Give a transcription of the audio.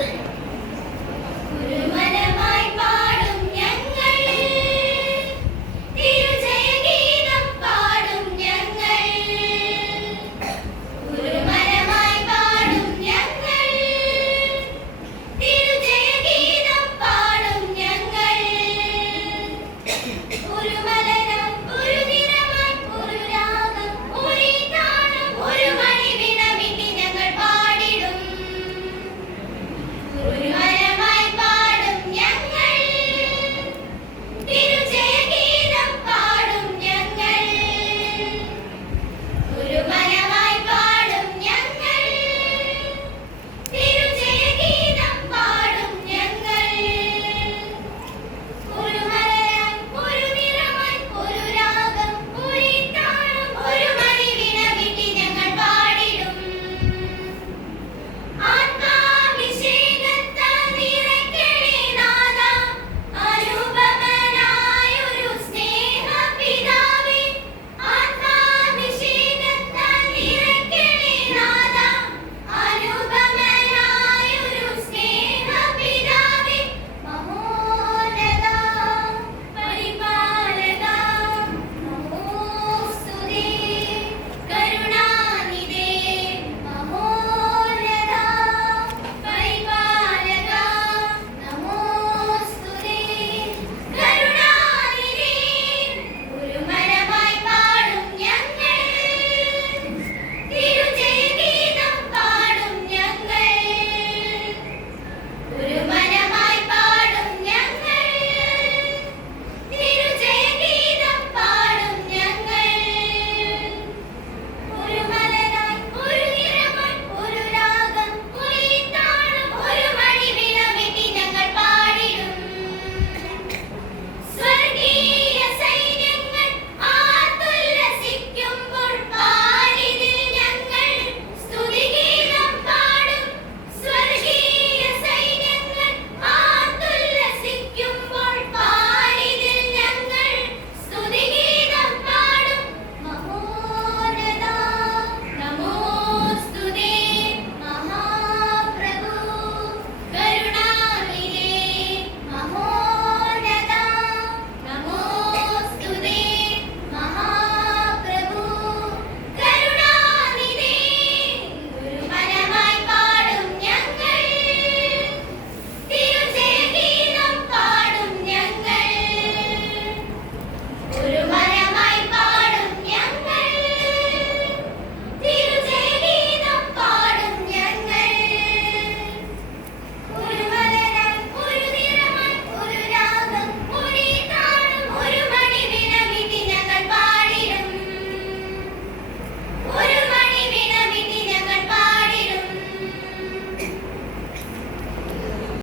Great.